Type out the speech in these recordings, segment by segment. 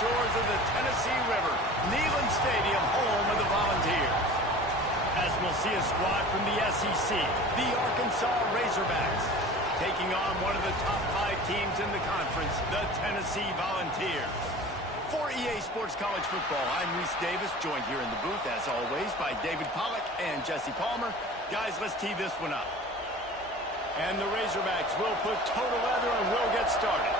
shores of the Tennessee River, Neyland Stadium, home of the Volunteers. As we'll see a squad from the SEC, the Arkansas Razorbacks, taking on one of the top 5 teams in the conference, the Tennessee Volunteers. For EA Sports College Football, I'm Reese Davis, joined here in the booth, as always, by David Pollack and Jesse Palmer. Guys, let's tee this one up. And the Razorbacks will put total leather and we'll get started.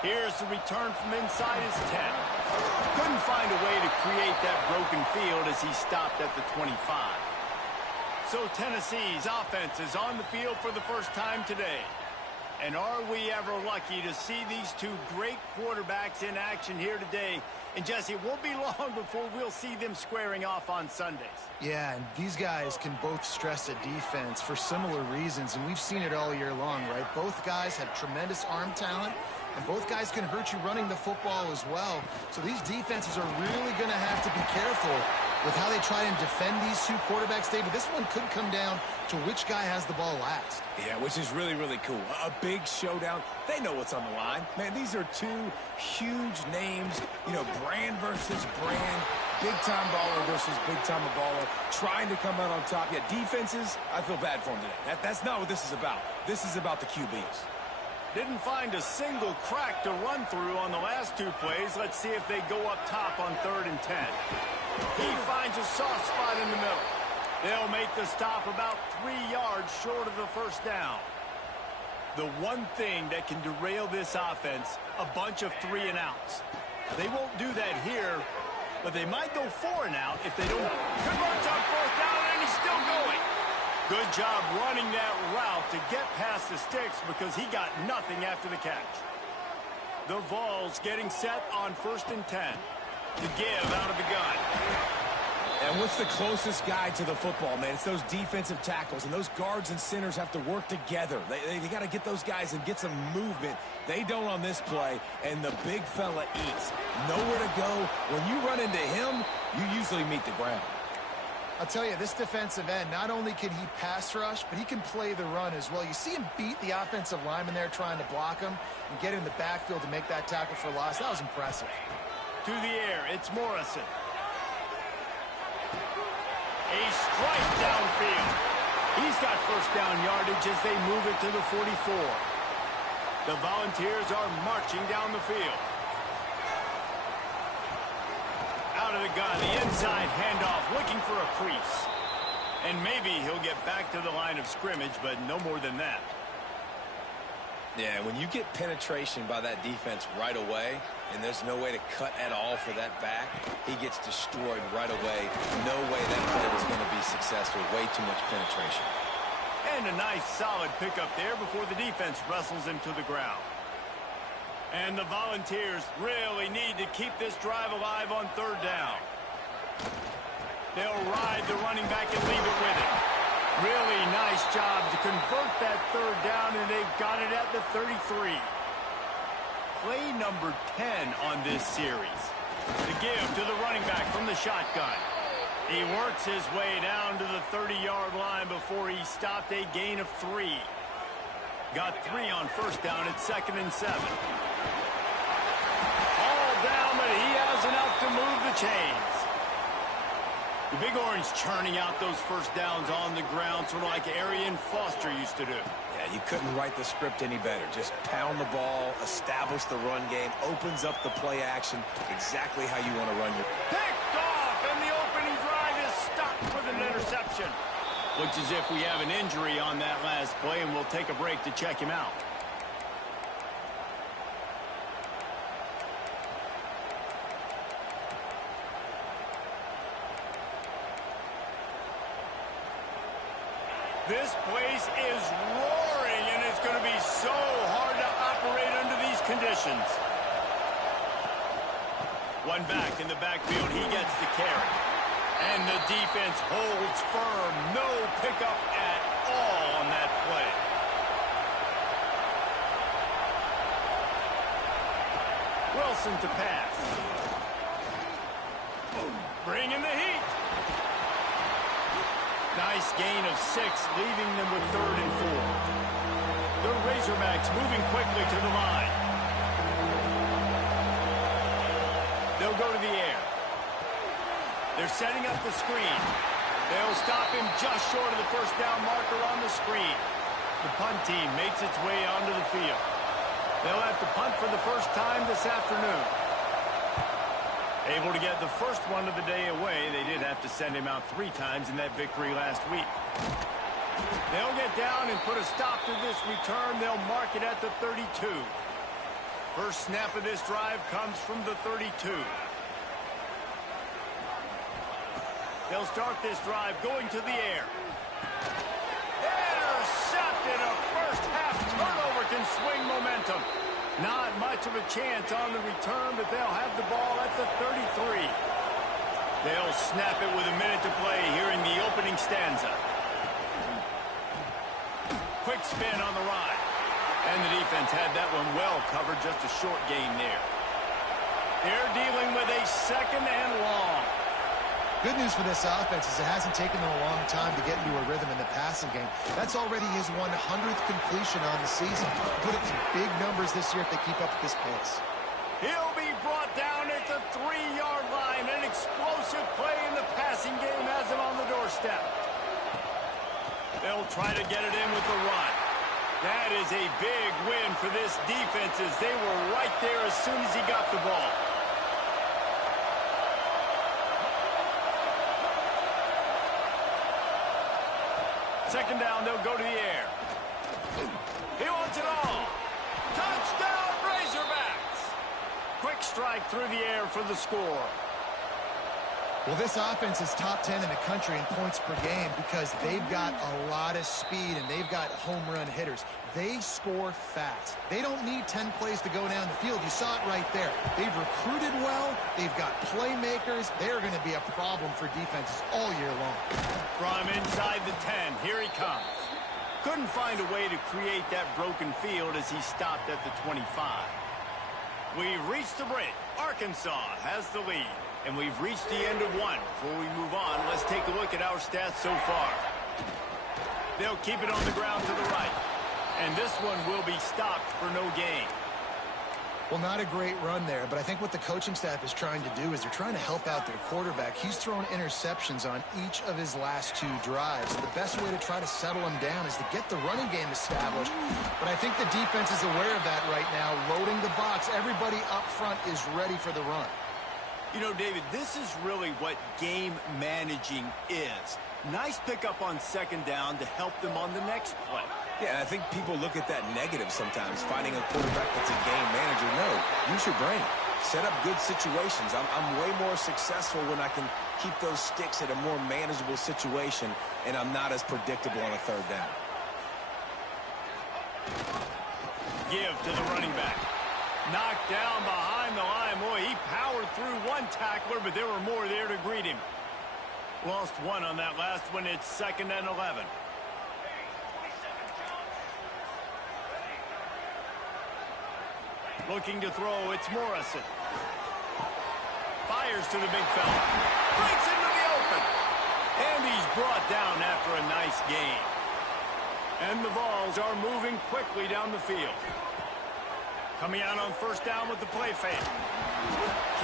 Here's the return from inside his 10. Couldn't find a way to create that broken field as he stopped at the 25. So Tennessee's offense is on the field for the first time today. And are we ever lucky to see these two great quarterbacks in action here today? And Jesse, it won't be long before we'll see them squaring off on Sundays. Yeah, and these guys can both stress a defense for similar reasons, and we've seen it all year long, right? Both guys have tremendous arm talent, and both guys can hurt you running the football as well. So these defenses are really going to have to be careful with how they try and defend these two quarterbacks, David. This one could come down to which guy has the ball last. Yeah, which is really, really cool. A big showdown. They know what's on the line. Man, these are two huge names, you know, brand versus brand, big-time baller versus big-time baller, trying to come out on top. Yeah, defenses, I feel bad for them today. That's not what this is about. This is about the QBs. Didn't find a single crack to run through on the last 2 plays. Let's see if they go up top on 3rd and 10. He finds a soft spot in the middle. They'll make the stop about 3 yards short of the first down. The one thing that can derail this offense, a bunch of 3 and outs. They won't do that here, but they might go 4 and out if they don't. Converts on 4th down, and he's still going. Good job running that route to get past the sticks because he got nothing after the catch. The Vols getting set on 1st and 10. To give out of the gun. And what's the closest guy to the football, man? It's those defensive tackles, and those guards and centers have to work together. They got to get those guys and get some movement. They don't on this play, and the big fella eats. Nowhere to go. When you run into him, you usually meet the ground. I'll tell you, this defensive end, not only can he pass rush, but he can play the run as well. You see him beat the offensive lineman there trying to block him and get in the backfield to make that tackle for loss. That was impressive. To the air, it's Morrison. A strike downfield. He's got first down yardage as they move it to the 44. The Volunteers are marching down the field. Out of the gun, the inside handoff, looking for a crease. And maybe he'll get back to the line of scrimmage, but no more than that. Yeah, when you get penetration by that defense right away, and there's no way to cut at all for that back, he gets destroyed right away. No way that play was going to be successful. Way too much penetration. And a nice solid pickup there before the defense wrestles him to the ground. And the Volunteers really need to keep this drive alive on 3rd down. They'll ride the running back and leave it with him. Really nice job to convert that 3rd down, and they've got it at the 33. Play number 10 on this series. The give to the running back from the shotgun. He works his way down to the 30-yard line before he stopped a gain of 3. Got 3 on 1st down at 2nd and 7. All down, but he has enough to move the chains. The Big Orange churning out those first downs on the ground, sort of like Arian Foster used to do. Yeah, you couldn't write the script any better. Just pound the ball, establish the run game, opens up the play action, exactly how you want to run your... Picked off, and the opening drive is stopped with an interception. Looks as if we have an injury on that last play, and we'll take a break to check him out. This place is roaring, and it's going to be so hard to operate under these conditions. One back in the backfield, he gets the carry. And the defense holds firm. No pickup at all on that play. Wilson to pass. Bringing the heat. Nice gain of 6, leaving them with 3rd and 4. The Razorbacks moving quickly to the line. They'll go to the air. They're setting up the screen. They'll stop him just short of the first down marker on the screen. The punt team makes its way onto the field. They'll have to punt for the first time this afternoon. Able to get the first one of the day away. They did have to send him out 3 times in that victory last week. They'll get down and put a stop to this return. They'll mark it at the 32. First snap of this drive comes from the 32. They'll start this drive going to the air. Intercepted. A first half turnover can swing momentum. Not much of a chance on the return, but they'll have the ball at the 33. They'll snap it with a minute to play here in the opening stanza. Quick spin on the ride. And the defense had that one well covered, just a short gain there. They're dealing with a second and long. Good news for this offense is it hasn't taken them a long time to get into a rhythm in the passing game. That's already his 100th completion on the season. Put up some big numbers this year if they keep up at this pace. He'll be brought down at the 3-yard line. An explosive play in the passing game has him on the doorstep. They'll try to get it in with the run. That is a big win for this defense as they were right there as soon as he got the ball. Second down, they'll go to the air. He wants it all. Touchdown, Razorbacks. Quick strike through the air for the score. Well, this offense is top 10 in the country in points per game because they've got a lot of speed and they've got home run hitters. They score fast. They don't need 10 plays to go down the field. You saw it right there. They've recruited well. They've got playmakers. They're going to be a problem for defenses all year long. From inside the 10, here he comes. Couldn't find a way to create that broken field as he stopped at the 25. We've reached the break. Arkansas has the lead. And we've reached the end of one. Before we move on, let's take a look at our stats so far. They'll keep it on the ground to the right. And this one will be stopped for no gain. Well, not a great run there, but I think what the coaching staff is trying to do is they're trying to help out their quarterback. He's thrown interceptions on each of his last 2 drives. The best way to try to settle him down is to get the running game established. But I think the defense is aware of that right now, loading the box. Everybody up front is ready for the run. You know, David, this is really what game managing is. Nice pickup on second down to help them on the next play. Yeah, I think people look at that negative sometimes, finding a quarterback that's a game manager. No, use your brain. Set up good situations. I'm way more successful when I can keep those sticks at a more manageable situation, and I'm not as predictable on a third down. Give to the running back. Knocked down behind the line. Boy, he powered through one tackler, but there were more there to greet him. Lost one on that last one. It's 2nd and 11. Looking to throw, it's Morrison. Fires to the big fella. Breaks into the open. And he's brought down after a nice gain. And the Vols are moving quickly down the field. Coming out on first down with the play fake.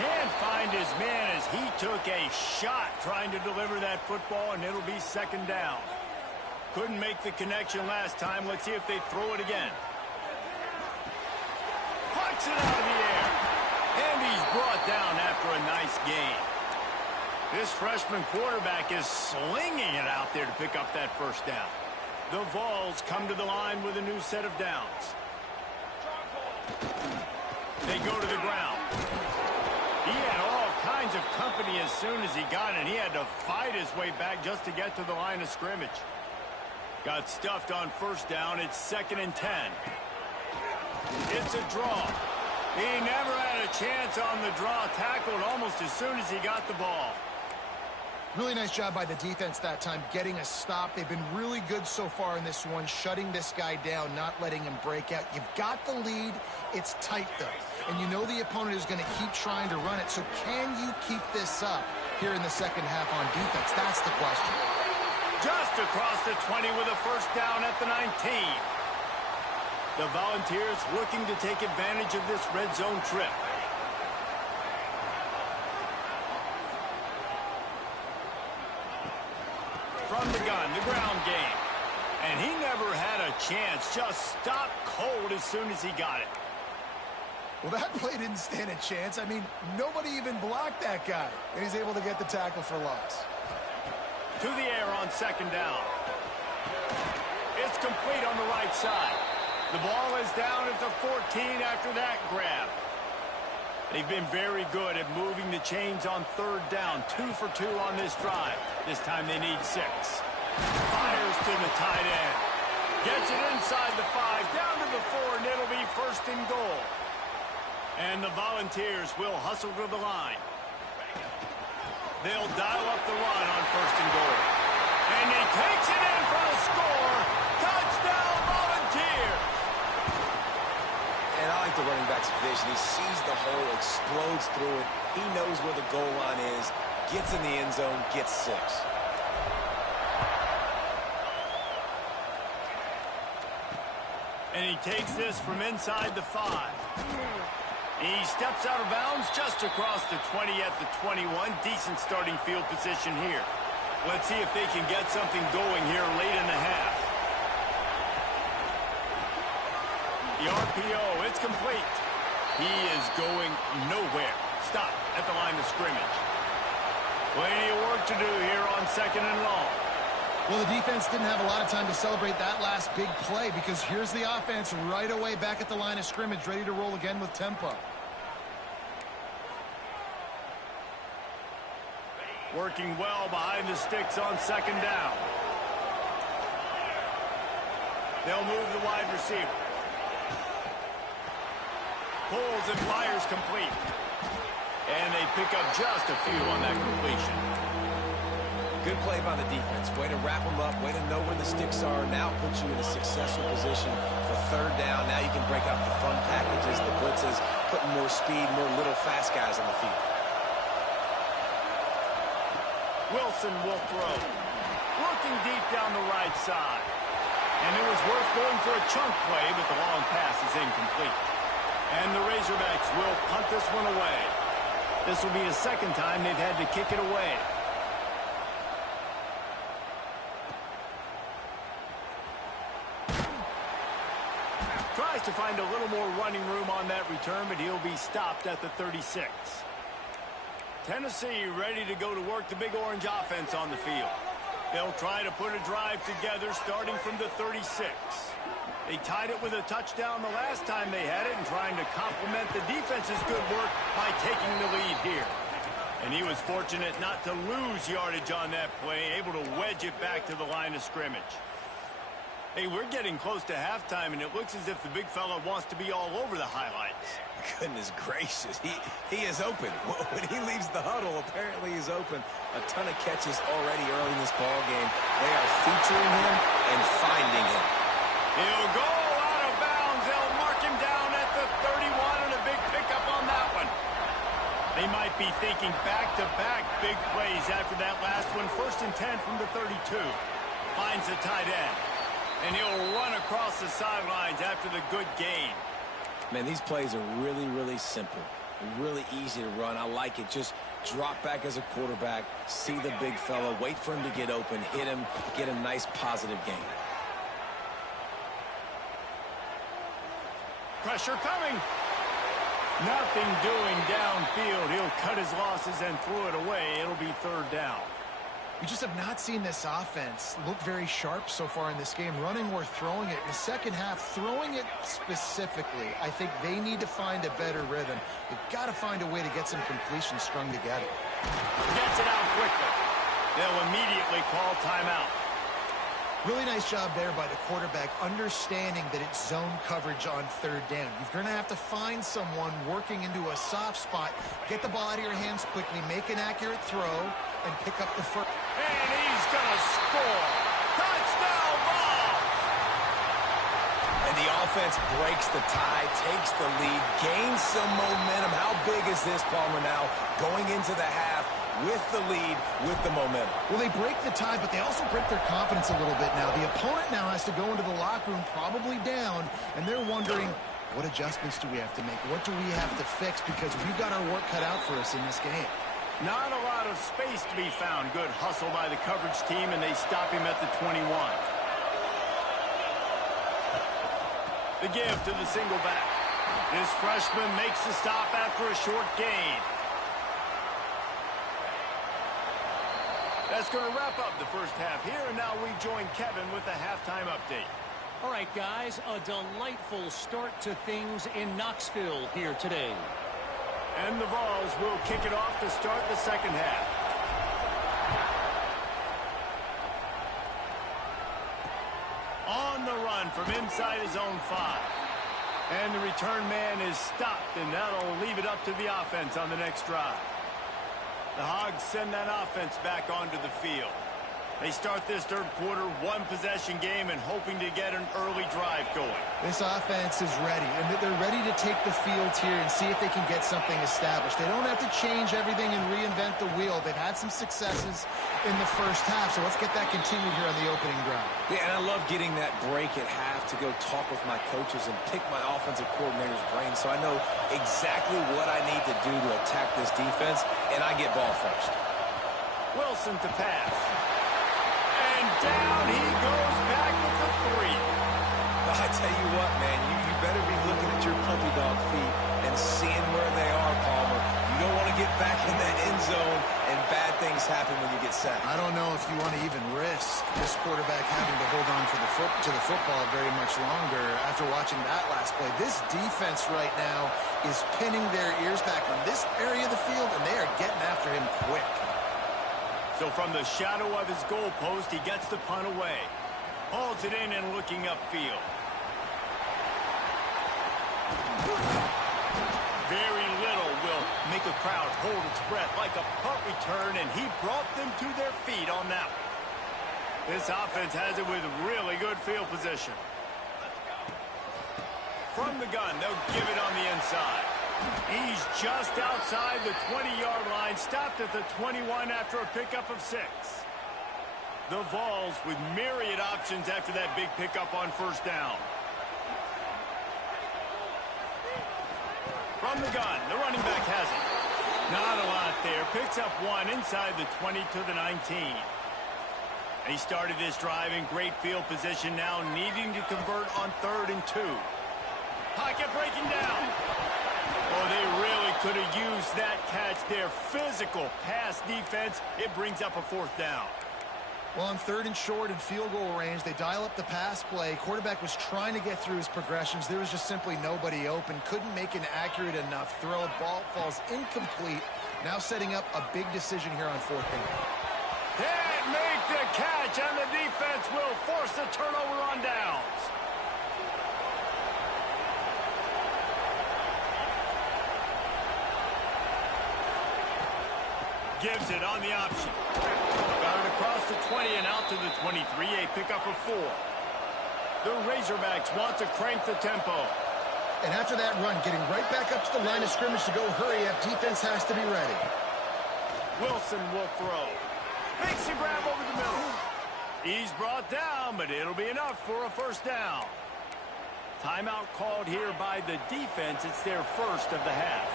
Can't find his man as he took a shot trying to deliver that football, and it'll be 2nd down. Couldn't make the connection last time. Let's see if they throw it again. Pucks it out of the air. And he's brought down after a nice gain. This freshman quarterback is slinging it out there to pick up that first down. The Vols come to the line with a new set of downs. They go to the ground. He had all kinds of company as soon as he got it. He had to fight his way back just to get to the line of scrimmage. Got stuffed on first down. It's 2nd and 10. It's a draw. He never had a chance on the draw. Tackled almost as soon as he got the ball. Really nice job by the defense that time, getting a stop. They've been really good so far in this one, shutting this guy down, not letting him break out. You've got the lead. It's tight, though. And you know the opponent is going to keep trying to run it. So can you keep this up here in the second half on defense? That's the question. Just across the 20 with a first down at the 19. The Volunteers looking to take advantage of this red zone trip. From the gun, the ground game. And he never had a chance. Just stopped cold as soon as he got it. Well, that play didn't stand a chance. I mean, nobody even blocked that guy. And he's able to get the tackle for loss. To the air on second down. It's complete on the right side. The ball is down at the 14 after that grab. They've been very good at moving the chains on third down. 2 for 2 on this drive. This time they need 6. Fires to the tight end. Gets it inside the 5, down to the 4, and it'll be first and goal. And the Volunteers will hustle to the line. They'll dial up the run on first and goal. And he takes it in for the score. Touchdown, Volunteers! And I like the running back's vision. He sees the hole, explodes through it. He knows where the goal line is, gets in the end zone, gets 6. And he takes this from inside the 5. He steps out of bounds just across the 20 at the 21. Decent starting field position here. Let's see if they can get something going here late in the half. The RPO, it's complete. He is going nowhere. Stop at the line of scrimmage. Plenty of work to do here on second and long. Well, the defense didn't have a lot of time to celebrate that last big play because here's the offense right away back at the line of scrimmage, ready to roll again with tempo. Working well behind the sticks on second down. They'll move the wide receiver. Pulls and fires complete. And they pick up just a few on that completion. Good play by the defense. Way to wrap them up. Way to know where the sticks are. Now puts you in a successful position for third down. Now you can break out the fun packages, the blitzes, putting more speed, more little fast guys on the field. Wilson will throw. Looking deep down the right side. And it was worth going for a chunk play, but the long pass is incomplete. And the Razorbacks will punt this one away. This will be the second time they've had to kick it away. Tries to find a little more running room on that return, but he'll be stopped at the 36. Tennessee ready to go to work the Big Orange offense on the field. They'll try to put a drive together starting from the 36. They tied it with a touchdown the last time they had it and trying to complement the defense's good work by taking the lead here. And he was fortunate not to lose yardage on that play, able to wedge it back to the line of scrimmage. Hey, we're getting close to halftime, and it looks as if the big fella wants to be all over the highlights. Goodness gracious, he is open. When he leaves the huddle, apparently he's open. A ton of catches already early in this ball game. They are featuring him and finding him. He'll go out of bounds. They'll mark him down at the 31, and a big pickup on that one. They might be thinking back-to-back big plays after that last one. 1st and 10 from the 32. Finds the tight end. And he'll run across the sidelines after the good gain. Man, these plays are really, really simple. Really easy to run. I like it. Just drop back as a quarterback, see the big fella, wait for him to get open, hit him, get a nice positive gain. Pressure coming. Nothing doing downfield. He'll cut his losses and throw it away. It'll be third down. We just have not seen this offense look very sharp so far in this game, running or throwing it. In the second half, throwing it specifically, I think they need to find a better rhythm. They've got to find a way to get some completions strung together. Gets it out quickly. They'll immediately call timeout. Really nice job there by the quarterback, understanding that it's zone coverage on third down. You're going to have to find someone working into a soft spot, get the ball out of your hands quickly, make an accurate throw, and pick up the first. And he's going to score. Touchdown ball. And the offense breaks the tie, takes the lead, gains some momentum. How big is this, Palmer, now? Going into the half, with the lead, with the momentum. Well, they break the tie, but they also break their confidence a little bit now. The opponent now has to go into the locker room probably down, and they're wondering, what adjustments do we have to make? What do we have to fix? Because we've got our work cut out for us in this game. Not a lot of space to be found. Good hustle by the coverage team, and they stop him at the 21. The give to the single back. This freshman makes the stop after a short gain. That's going to wrap up the first half here, and now we join Kevin with the halftime update. All right, guys, a delightful start to things in Knoxville here today. And the Vols will kick it off to start the second half. On the run from inside his own 5. And the return man is stopped, and that'll leave it up to the offense on the next drive. The Hogs send that offense back onto the field. They start this third quarter, one-possession game, and hoping to get an early drive going. This offense is ready, and they're ready to take the field here and see if they can get something established. They don't have to change everything and reinvent the wheel. They've had some successes in the first half, so let's get that continued here on the opening drive. Yeah, and I love getting that break at half to go talk with my coaches and pick my offensive coordinator's brain so I know exactly what I need to do to attack this defense, and I get ball first. Wilson to pass. And down he goes back with the 3. I tell you what, man, you better be looking at your puppy dog feet and seeing where they are, Palmer. You don't want to get back in that end zone and bad things happen when you get sacked. I don't know if you want to even risk this quarterback having to hold on to the football very much longer after watching that last play. This defense right now is pinning their ears back on this area of the field, and they are getting after him quick. So from the shadow of his goalpost, he gets the punt away. Hauls it in and looking upfield. Very little will make a crowd hold its breath like a punt return, and he brought them to their feet on that one. This offense has it with really good field position. From the gun, they'll give it on the inside. He's just outside the 20-yard line, stopped at the 21 after a pickup of 6. The Vols with myriad options after that big pickup on first down. From the gun, the running back has it. Not a lot there. Picks up 1 inside the 20 to the 19. He started this drive in great field position, now needing to convert on 3rd and 2. Pocket breaking down. Oh, they really could have used that catch there. Physical pass defense. It brings up a 4th down. Well, on 3rd and short and field goal range, they dial up the pass play. Quarterback was trying to get through his progressions. There was just simply nobody open. Couldn't make an accurate enough throw. Ball falls incomplete. Now setting up a big decision here on 4th down. Can't make the catch, and the defense will force the turnover on downs. Gives it on the option. Got it across the 20 and out to the 23. A pickup of 4. The Razorbacks want to crank the tempo. And after that run, getting right back up to the line of scrimmage to go hurry up, defense has to be ready. Wilson will throw. Makes a grab over the middle. He's brought down, but it'll be enough for a 1st down. Timeout called here by the defense. It's their first of the half.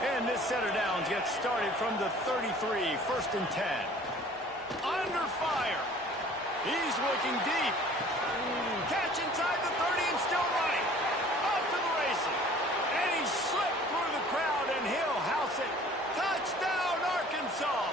And this setter downs gets started from the 33, 1st and 10. Under fire. He's looking deep. Catch inside the 30 and still running. Off to the races. And he slipped through the crowd, and he'll house it. Touchdown, Arkansas.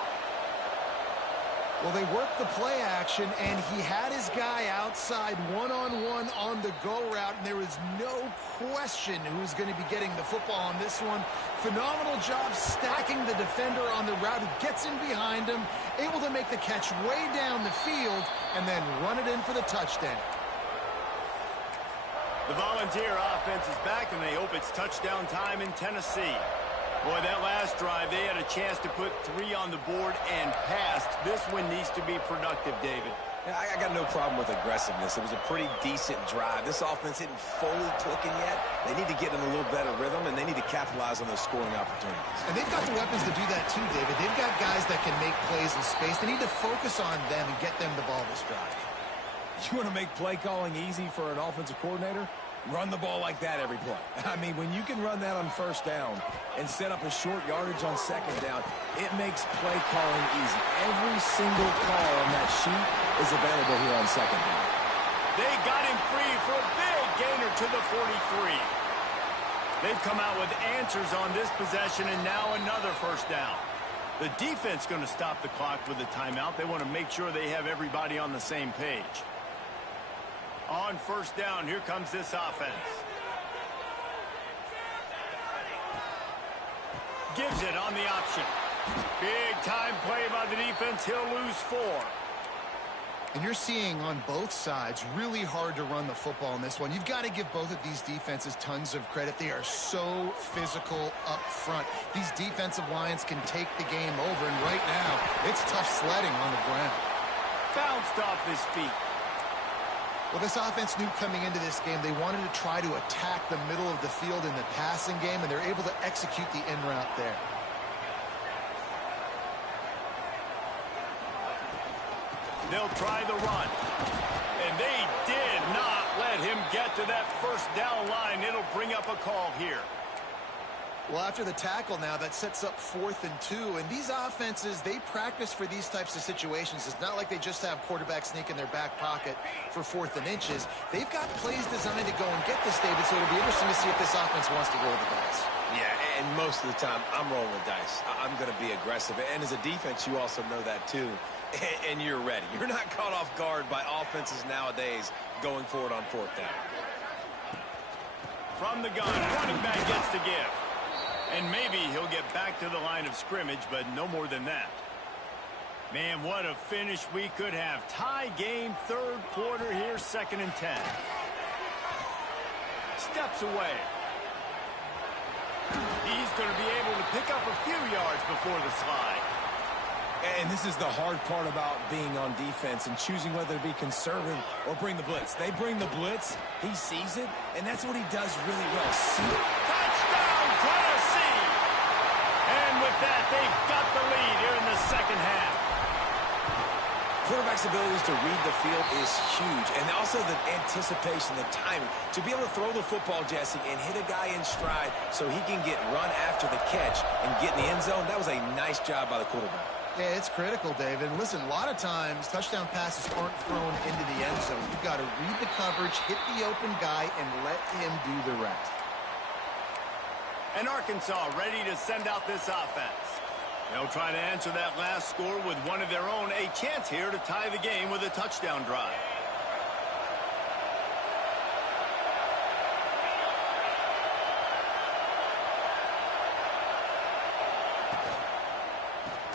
Well, they worked the play action, and he had his guy outside one-on-one on the go route, and there was no question who's going to be getting the football on this one. Phenomenal job stacking the defender on the route. Who gets in behind him, able to make the catch way down the field, and then run it in for the touchdown. The Volunteer offense is back, and they hope it's touchdown time in Tennessee. Boy, that last drive, they had a chance to put 3 on the board and passed. This one needs to be productive, David. I got no problem with aggressiveness. It was a pretty decent drive. This offense isn't fully clicking yet. They need to get in a little better rhythm, and they need to capitalize on those scoring opportunities. And they've got the weapons to do that too, David. They've got guys that can make plays in space. They need to focus on them and get them the ball this drive. You want to make play calling easy for an offensive coordinator? Run the ball like that every play. I mean, when you can run that on first down and set up a short yardage on second down, it makes play calling easy. Every single call on that sheet is available here on second down. They got him free for a big gainer to the 43. They've come out with answers on this possession, and now another first down. The defense going to stop the clock with a timeout. They want to make sure they have everybody on the same page. On first down, here comes this offense. Gives it on the option. Big time play by the defense. He'll lose 4. And you're seeing on both sides really hard to run the football in this one. You've got to give both of these defenses tons of credit. They are so physical up front. These defensive lines can take the game over, and right now, it's tough sledding on the ground. Bounced off his feet. Well, this offense knew coming into this game they wanted to try to attack the middle of the field in the passing game, and they're able to execute the in route there. They'll try the run. And they did not let him get to that first down line. It'll bring up a call here. Well, after the tackle now, that sets up 4th and 2. And these offenses, they practice for these types of situations. It's not like they just have quarterbacks sneak in their back pocket for 4th and inches. They've got plays designed to go and get this, David, so it'll be interesting to see if this offense wants to roll the dice. Yeah, and most of the time, I'm rolling the dice. I'm going to be aggressive. And as a defense, you also know that too. And you're ready. You're not caught off guard by offenses nowadays going forward on 4th down. From the gun, running back gets to give. And maybe he'll get back to the line of scrimmage, but no more than that. Man, what a finish we could have. Tie game, 3rd quarter here, 2nd and 10. Steps away. He's going to be able to pick up a few yards before the slide. And this is the hard part about being on defense and choosing whether to be conservative or bring the blitz. They bring the blitz, he sees it, and that's what he does really well. Touchdown, Tennessee! And with that, they've got the lead here in the second half. Quarterback's abilities to read the field is huge, and also the anticipation, the timing. To be able to throw the football, Jesse, and hit a guy in stride so he can get run after the catch and get in the end zone, that was a nice job by the quarterback. Yeah, it's critical, David. And listen, a lot of times, touchdown passes aren't thrown into the end zone. You've got to read the coverage, hit the open guy, and let him do the rest. And Arkansas ready to send out this offense. They'll try to answer that last score with one of their own. A chance here to tie the game with a touchdown drive.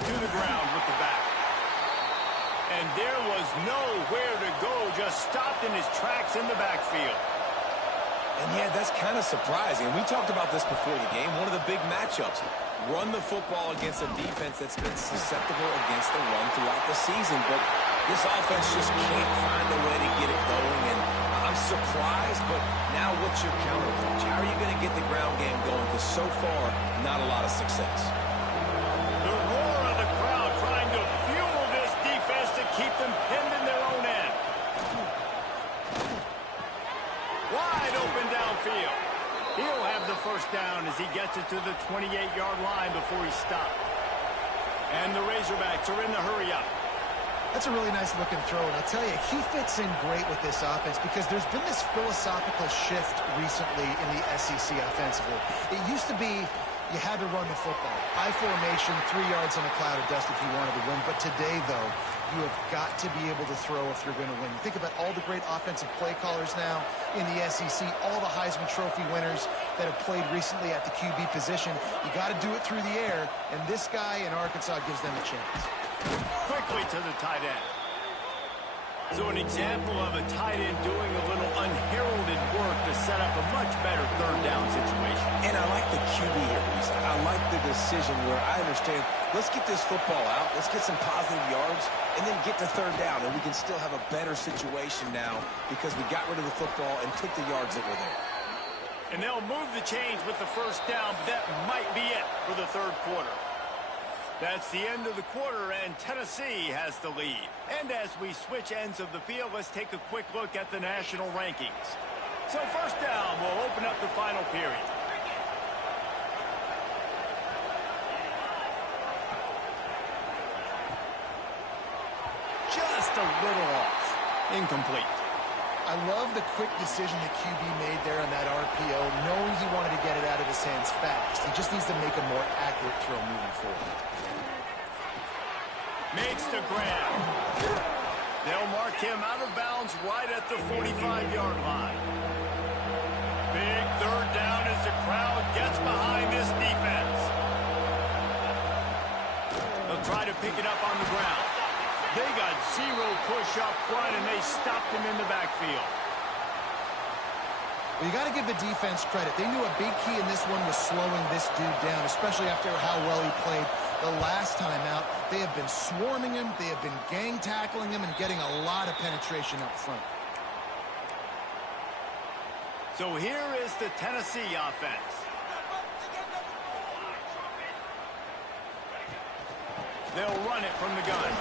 To the ground with the back. And there was nowhere to go, just stopped in his tracks in the backfield. And yeah, that's kind of surprising. And we talked about this before the game. One of the big matchups. Run the football against a defense that's been susceptible against the run throughout the season. But this offense just can't find a way to get it going. And I'm surprised, but now what's your counterpunch? How are you going to get the ground game going? Because so far, not a lot of success. The roar of the crowd trying to fuel this defense to keep them pinned in their own end. Wide open downfield. He'll have the first down as he gets it to the 28-yard line before he stopped. And the Razorbacks are in the hurry-up. That's a really nice looking throw, and I'll tell you, he fits in great with this offense because there's been this philosophical shift recently in the SEC offensively. It used to be you had to run the football. High formation, 3 yards in a cloud of dust if you wanted to win. But today, though, you have got to be able to throw if you're going to win. You think about all the great offensive play callers now in the SEC, all the Heisman Trophy winners that have played recently at the QB position. You got to do it through the air, and this guy in Arkansas gives them a chance. Quickly to the tight end. So an example of a tight end doing a little unheralded work to set up a much better third down situation. And I like the QB here, Reese. I like the decision where I understand, let's get this football out, let's get some positive yards, and then get to third down, and we can still have a better situation now because we got rid of the football and took the yards that were there. And they'll move the chains with the first down, but that might be it for the third quarter. That's the end of the quarter, and Tennessee has the lead. And as we switch ends of the field, let's take a quick look at the national rankings. So first down will open up the final period. Just a little off. Incomplete. I love the quick decision the QB made there on that RPO, knowing he wanted to get it out of his hands fast. He just needs to make a more accurate throw moving forward. Makes the grab. They'll mark him out of bounds right at the 45-yard line. Big third down as the crowd gets behind this defense. They'll try to pick it up on the ground. They got zero push up front, and they stopped him in the backfield. Well, you got to give the defense credit. They knew a big key in this one was slowing this dude down, especially after how well he played the last time out. They have been swarming him. They have been gang tackling him and getting a lot of penetration up front. So here is the Tennessee offense. They'll run it from the gun.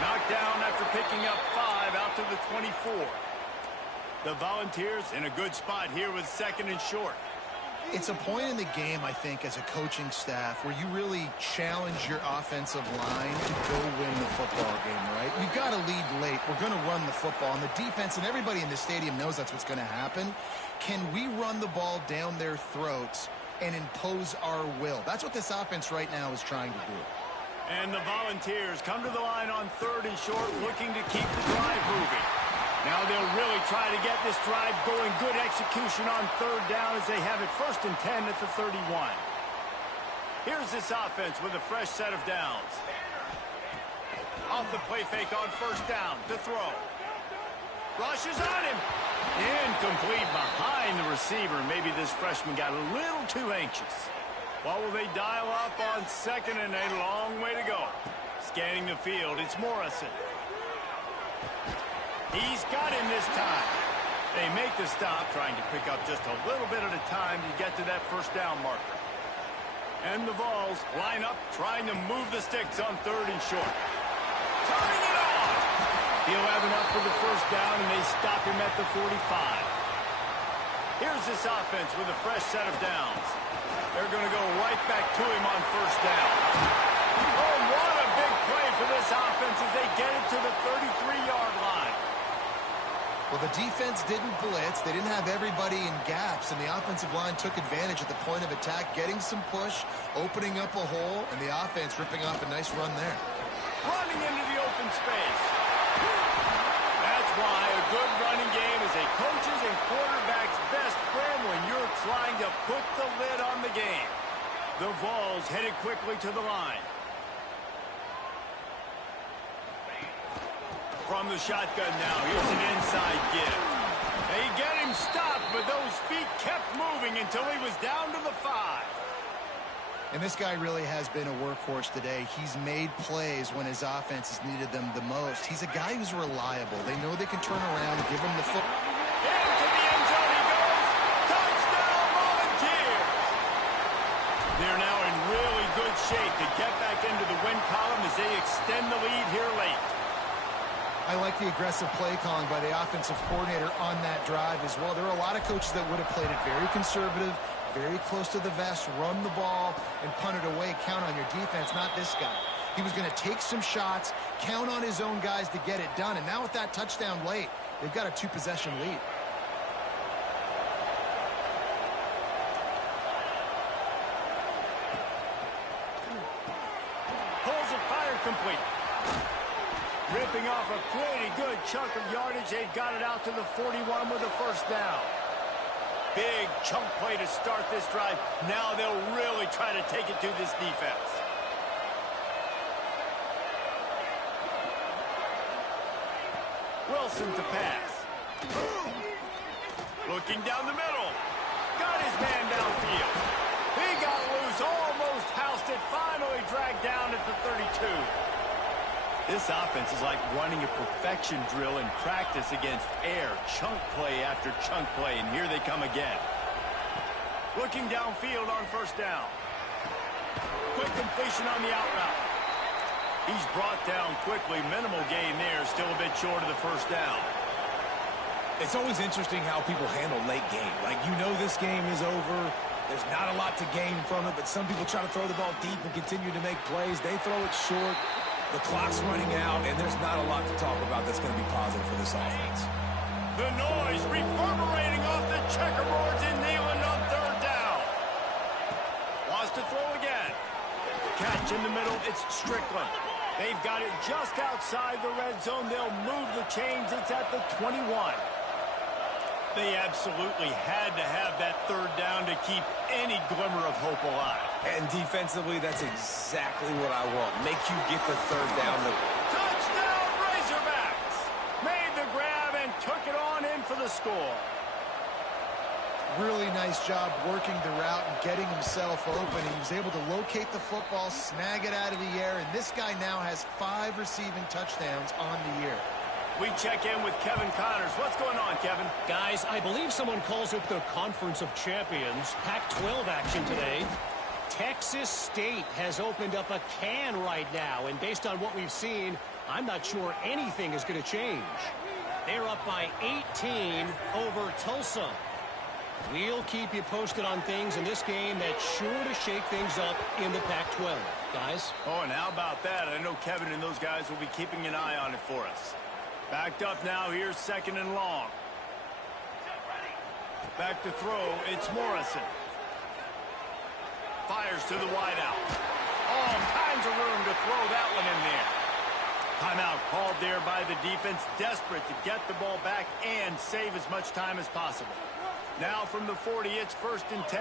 Knocked down after picking up 5 out to the 24. The Volunteers in a good spot here with second and short. It's a point in the game, I think, as a coaching staff where you really challenge your offensive line to go win the football game, right? You've got to lead late. We're going to run the football. And the defense and everybody in the stadium knows that's what's going to happen. Can we run the ball down their throats and impose our will? That's what this offense right now is trying to do. And the Volunteers come to the line on third and short, looking to keep the drive moving. Now they'll really try to get this drive going. Good execution on third down as they have it first and 10 at the 31. Here's this offense with a fresh set of downs. Off the play fake on first down to throw. Rushes on him. Incomplete behind the receiver. Maybe this freshman got a little too anxious. What will they dial up on second and a long way to go? Scanning the field, it's Morrison. He's got him this time. They make the stop, trying to pick up just a little bit at a time to get to that first down marker. And the Vols line up, trying to move the sticks on third and short. Turning it on! He'll have enough for the first down, and they stop him at the 45. Here's this offense with a fresh set of downs. They're going to go right back to him on first down. Oh, what a big play for this offense as they get it to the 33-yard line. Well, the defense didn't blitz. They didn't have everybody in gaps, and the offensive line took advantage at the point of attack, getting some push, opening up a hole, and the offense ripping off a nice run there. Running into the open space. That's why a good running game is a coach's and quarterback's best friend when you're trying to put the lid on the game. The Vols headed quickly to the line. From the shotgun now, here's an inside give. They get him stopped, but those feet kept moving until he was down to the 5. And this guy really has been a workhorse today. He's made plays when his offense has needed them the most. He's a guy who's reliable. They know they can turn around, give him the foot. Into the end zone he goes. Touchdown, Volunteers! They're now in really good shape to get back into the win column as they extend the lead here late. I like the aggressive play calling by the offensive coordinator on that drive as well. There are a lot of coaches that would have played it very conservative, very close to the vest, run the ball, and punt it away. Count on your defense, not this guy. He was going to take some shots, count on his own guys to get it done. And now with that touchdown late, they've got a 2-possession lead. Pulls it, fire complete. Ripping off a pretty good chunk of yardage. They've got it out to the 41 with a first down. Big chunk play to start this drive. Now they'll really try to take it to this defense. Wilson to pass. Looking down the middle. Got his man downfield. He got loose, almost housed it, finally dragged down at the 32. This offense is like running a perfection drill in practice against air. Chunk play after chunk play, and here they come again. Looking downfield on first down. Quick completion on the out route. He's brought down quickly. Minimal gain there, still a bit short of the first down. It's always interesting how people handle late game. Like, you know this game is over. There's not a lot to gain from it, but some people try to throw the ball deep and continue to make plays. They throw it short. The clock's running out, and there's not a lot to talk about that's going to be positive for this offense. The noise reverberating off the checkerboards in Neyland on third down. Wants to throw again. Catch in the middle, it's Strickland. They've got it just outside the red zone. They'll move the chains. It's at the 21. They absolutely had to have that third down to keep any glimmer of hope alive. And defensively, that's exactly what I want. Make you get the third down. Touchdown, Razorbacks! Made the grab and took it on in for the score. Really nice job working the route and getting himself open. He was able to locate the football, snag it out of the air, and this guy now has 5 receiving touchdowns on the year. We check in with Kevin Connors. What's going on, Kevin? Guys, I believe someone calls it the Conference of Champions. Pac-12 action today. Texas State has opened up a can right now, and based on what we've seen, I'm not sure anything is going to change. They're up by 18 over Tulsa. We'll keep you posted on things in this game that's sure to shake things up in the Pac-12. Guys? Oh, and how about that? I know Kevin and those guys will be keeping an eye on it for us. Backed up now, here's second and long. Back to throw, it's Morrison. Fires to the wideout. All kinds of room to throw that one in there. Timeout called there by the defense, desperate to get the ball back and save as much time as possible. Now from the 40, it's 1st and 10.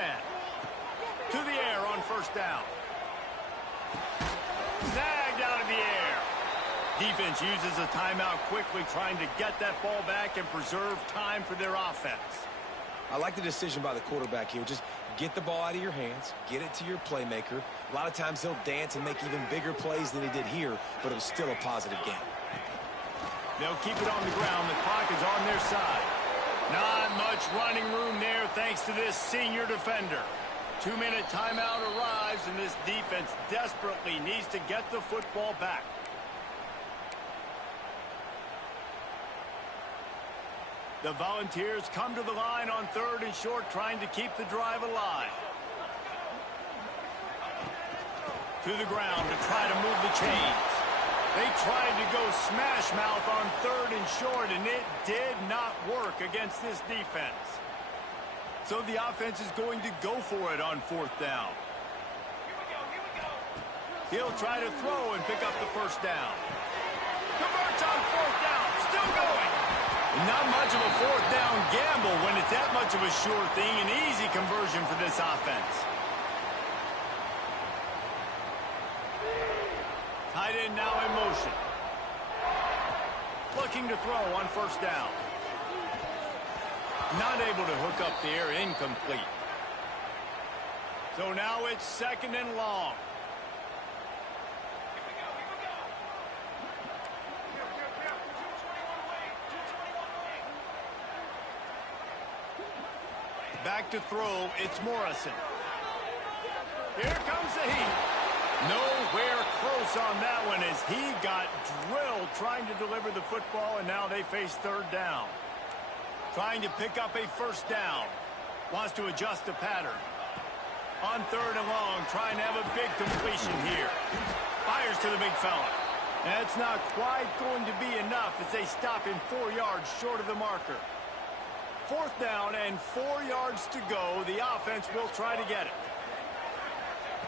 To the air on first down. Snagged out of the air. Defense uses a timeout quickly, trying to get that ball back and preserve time for their offense. I like the decision by the quarterback here. Just get the ball out of your hands, get it to your playmaker. A lot of times he'll dance and make even bigger plays than he did here, but it was still a positive game. They'll keep it on the ground. The clock is on their side. Not much running room there thanks to this senior defender. 2-minute timeout arrives, and this defense desperately needs to get the football back. The Volunteers come to the line on 3rd and short, trying to keep the drive alive. To the ground to try to move the chains. They tried to go smash mouth on 3rd and short, and it did not work against this defense. So the offense is going to go for it on 4th down. He'll try to throw and pick up the first down. Converts on 4th down, still going. Not much of a 4th down gamble when it's that much of a sure thing, an easy conversion for this offense. Tight end now in motion. Looking to throw on first down. Not able to hook up the air, incomplete. So now it's 2nd and long. Back to throw, it's Morrison. Here comes the heat. Nowhere close on that one as he got drilled trying to deliver the football, and now they face 3rd down. Trying to pick up a first down. Wants to adjust the pattern. On 3rd and long, trying to have a big completion here. Fires to the big fella. That's not quite going to be enough as they stop him 4 yards short of the marker. 4th down and 4 yards to go. The offense will try to get it.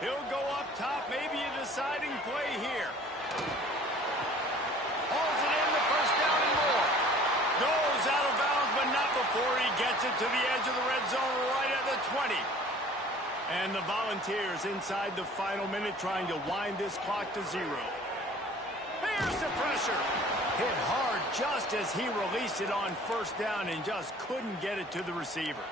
He'll go up top, maybe a deciding play here. Hauls it in, the first down and more. Goes out of bounds, but not before he gets it to the edge of the red zone right at the 20. And the Volunteers inside the final minute trying to wind this clock to 0. Here's the pressure. Hit hard just as he released it on first down and just couldn't get it to the receiver.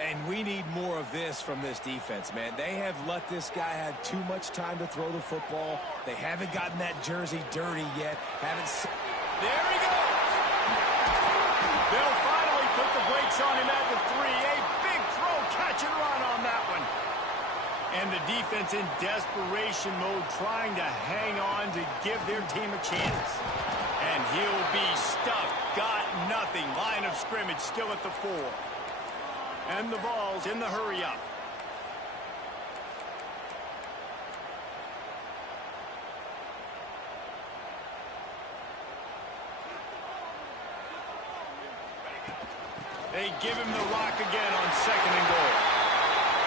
And we need more of this from this defense, man. They have let this guy have too much time to throw the football. They haven't gotten that jersey dirty yet. There he goes. They'll finally put the brakes on him at the 3. A big throw, catch and run on that one. And the defense in desperation mode trying to hang on to give their team a chance. And he'll be stuffed. Got nothing. Line of scrimmage still at the 4. And the ball's in the hurry-up. They give him the rock again on 2nd and goal.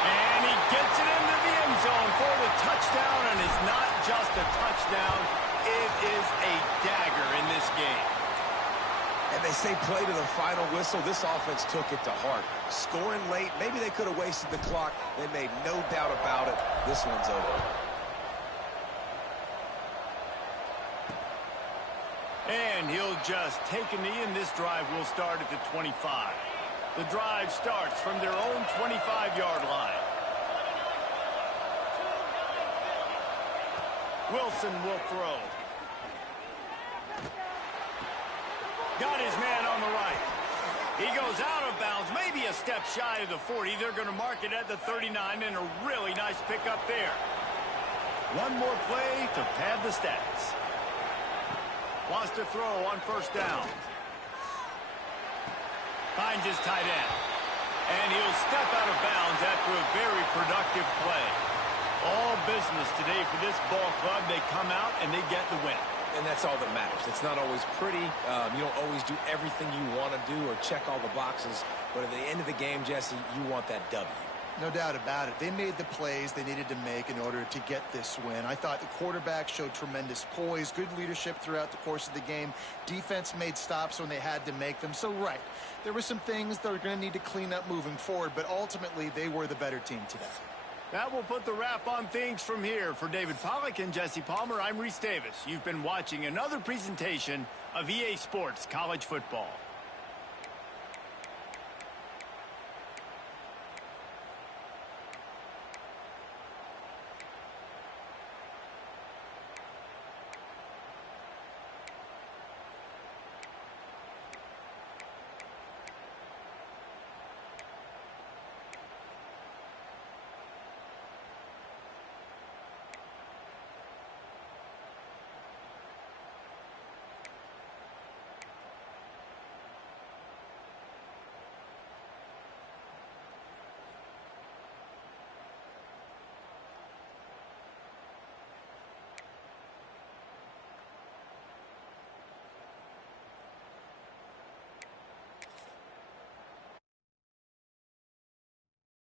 And he gets it into the end zone for the touchdown, and it's not just a touchdown. It is a dagger in this game. And they say play to the final whistle. This offense took it to heart. Scoring late, maybe they could have wasted the clock. They made no doubt about it. This one's over. And he'll just take a knee, and this drive will start at the 25. The drive starts from their own 25-yard line. Wilson will throw. Got his man on the right. He goes out of bounds, maybe a step shy of the 40. They're going to mark it at the 39, and a really nice pickup there. One more play to pad the stats. Wants to throw on first down. Finds his tight end. And he'll step out of bounds after a very productive play. All business today for this ball club. They come out and they get the win. And that's all that matters. It's not always pretty. You don't always do everything you want to do or check all the boxes. But at the end of the game, Jesse, you want that W. No doubt about it. They made the plays they needed to make in order to get this win. I thought the quarterback showed tremendous poise, good leadership throughout the course of the game. Defense made stops when they had to make them. So, right, there were some things that are going to need to clean up moving forward, but ultimately they were the better team today. That will put the wrap on things from here. For David Pollack and Jesse Palmer, I'm Reese Davis. You've been watching another presentation of EA Sports College Football.